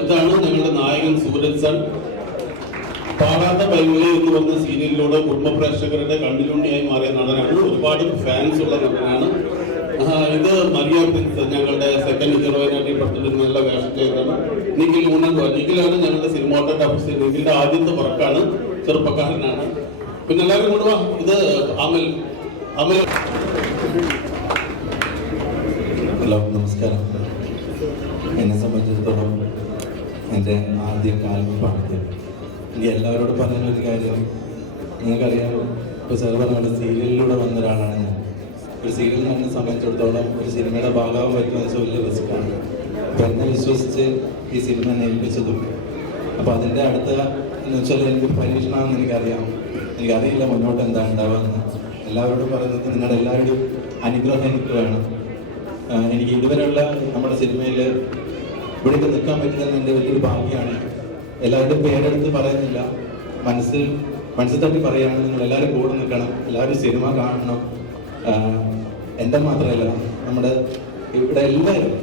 ഇതാണ് ഞങ്ങളുടെ നായകൻ സൂരജ് സൺ പാടാത്ത ബൈബിളി എന്ന് പറഞ്ഞ സീരിയലിലൂടെ കുടുംബ പ്രേക്ഷകരുടെ കണ്ണിലുണ്ണിയായി മാറിയ നടനാണ്. ഒരുപാട് ഫാൻസ് ഉള്ള നടനാണ്. ഇത് മരിയ പ്രിൻസ് ഞങ്ങളുടെ സെക്കൻഡ് ഹീറോയിനായിട്ട് ഇപ്പോഴത്തെ നല്ല വേഷം ചെയ്തതാണ്. നിഖിൽ മൂന്നോ നിഖിലാണ് ഞങ്ങളുടെ സിനിമാട്ടോഗ്രാഫർ നിഖിലിന്റെ ആദ്യത്തെ വർക്കാണ്. ചെറുപ്പക്കാരനാണ്. പിന്നെ എല്ലാവരും കൊണ്ടുവാ ഇത് അമൽ. അമൽ. ഹലോ നമസ്കാരം. എന്നെ സംബന്ധിച്ചിടത്തോളം എന്റെ ആദ്യ കാലം പാടത്ത് എനിക്ക് എല്ലാവരോടും പറഞ്ഞൊരു കാര്യം നിങ്ങൾക്കറിയാമോ? ഇപ്പോൾ സാർ പറഞ്ഞ സീരിയലിലൂടെ വന്ന ഒരാളാണ് ഞാൻ. ഒരു സീരിയൽ വന്ന സംബന്ധിച്ചിടത്തോളം ഒരു സിനിമയുടെ ഭാഗമാകാൻ പറ്റുമെന്ന് വെച്ചാൽ വലിയ റിസ്ക്കാണ് അപ്പൊ എന്നെ വിശ്വസിച്ച് ഈ സിനിമ നേൽപ്പിച്ചതും അപ്പൊ അപ്പോൾ അതിന്റെ അടുത്ത എന്ന് വെച്ചാൽ എനിക്ക് പരീക്ഷണമാണെന്ന് എനിക്കറിയാം. എനിക്കറിയില്ല മുന്നോട്ട് എന്താ ഉണ്ടാവാന്ന് എല്ലാവരോടും പറയുന്നത് നിങ്ങളുടെ എല്ലാവരുടെയും അനുഗ്രഹം എനിക്ക് വേണം. എനിക്ക് ഇതുവരെയുള്ള നമ്മുടെ സിനിമയിൽ ഇവിടേക്ക് നിൽക്കാൻ പറ്റുന്നത് എന്റെ വലിയൊരു ഭാഗ്യമാണ് എല്ലാവരുടെയും പേരെടുത്ത് പറയുന്നില്ല. മനസ്സിൽ മനസ്സിൽ തട്ടി പറയുകയാണെങ്കിൽ നിങ്ങൾ എല്ലാവരും കൂടെ നിൽക്കണം. എല്ലാവരും സിനിമ കാണണം. എന്റെ മാത്രമല്ല നമ്മുടെ ഇവിടെ എല്ലാവരും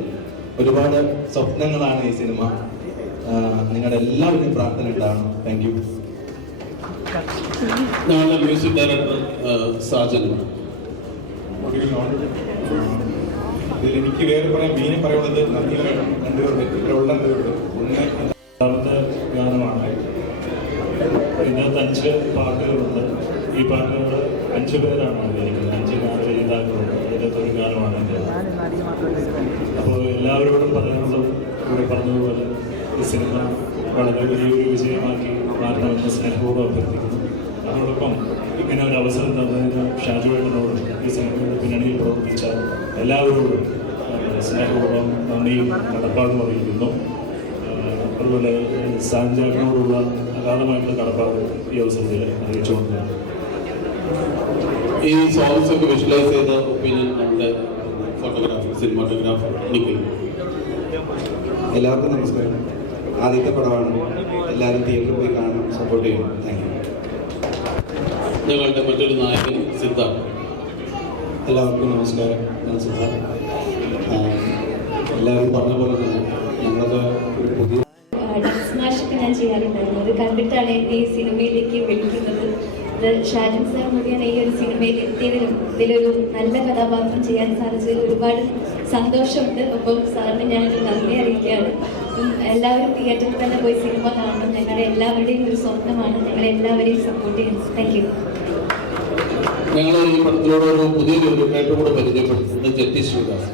ഒരുപാട് സ്വപ്നങ്ങളാണ് ഈ സിനിമ. നിങ്ങളുടെ എല്ലാവരുടെയും പ്രാർത്ഥന ഉണ്ടാവണം താങ്ക് യു ഞങ്ങളുടെ മ്യൂസിക് ഡയറക്ടർ സാജൻ. ഇതിൽ എനിക്ക് വേറെ പറയാൻ മീനെ പറയുന്നത് നന്ദി രണ്ടുപേരുടെ ഇവിടെ ഉള്ള ഒന്ന് അഞ്ച് പാട്ടുകളുണ്ട്. ഈ പാട്ടുകൾ അഞ്ച് പേരാണ് എഴുതിയിരിക്കുന്നത് അഞ്ച് ഗാനരചയിതാക്കളുണ്ട് ഒരു ഗാനമാണ് അപ്പോൾ എല്ലാവരോടും പറയാനുള്ളത് ഇവിടെ പറഞ്ഞതുപോലെ ഈ സിനിമ വളരെ വലിയൊരു വിജയമാക്കി മാറ്റണമെന്ന് സ്നേഹത്തോട് അഭ്യർത്ഥിക്കുന്നു. അതോടൊപ്പം ഇങ്ങനെ ഒരു അവസരം തന്നതിന് ഷാജുവേട്ടനോട് ഈ സിനിമയുടെ പിന്നണിയിൽ പ്രവർത്തിച്ച എല്ലാവരോടും സ്നേഹപൂർവം നന്ദിയും കടപ്പാടും അറിയിക്കുന്നു. അതുപോലെ സാഞ്ചാക്കിനോടുള്ള അഗാധമായിട്ടുള്ള കടപ്പാട് ഈ അവസരത്തിൽ അറിയിച്ചുകൊണ്ട് ഈ സോങ്സ് ഒക്കെ വിഷ്വലൈസ് ചെയ്ത ഒപ്പീനിയൻ നമ്മുടെ ഫോട്ടോഗ്രാഫർ സിനിമാറ്റോഗ്രാഫർ നിഖിൽ. എല്ലാവർക്കും നമസ്കാരം. ആദ്യത്തെ പടമാണ്. എല്ലാവരും തിയേറ്ററിൽ പോയി കാണണം സപ്പോർട്ട് ചെയ്യണം. താങ്ക് യു ഞങ്ങളുടെ മറ്റൊരു നായകൻ സിദ്ധാർത്ഥ്. എല്ലാവർക്കും നമസ്കാരം. ഞാൻ സിദ്ധാർത്ഥ്. എല്ലാവരും പറഞ്ഞ പോലെ തന്നെ ഞങ്ങളൊക്കെ ഒരു പുതിയ ഞാൻ ചെയ്യാറുണ്ടായിരുന്നു അത് കണ്ടിട്ടാണ് എന്നെ ഈ സിനിമയിലേക്ക് വിളിക്കുന്നത്. ഇത് ഷാജൻ സാർ മുഖേന ഈ ഒരു സിനിമയിൽ എത്തിയതിലും ഇതിലൊരു നല്ല കഥാപാത്രം ചെയ്യാൻ സാധിച്ചതിൽ ഒരുപാട് സന്തോഷമുണ്ട്. അപ്പം സാറിന് ഞാനൊരു നന്ദി അറിയിക്കുകയാണ്. എല്ലാവരും തിയേറ്ററിൽ തന്നെ പോയി സിനിമ കാണണം. ഞങ്ങളുടെ എല്ലാവരുടെയും ഒരു സ്വപ്നമാണ്. ഞങ്ങളെല്ലാവരെയും സപ്പോർട്ട് ചെയ്യുന്നത് താങ്ക് യു ഞങ്ങൾ ഈ പടത്തിലൂടെ ഒരു പുതിയൊരു ഒരുക്കായിട്ട് കൂടെ പരിചയപ്പെടുത്തുന്നത് Jetty Sreedas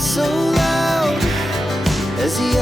so loud as the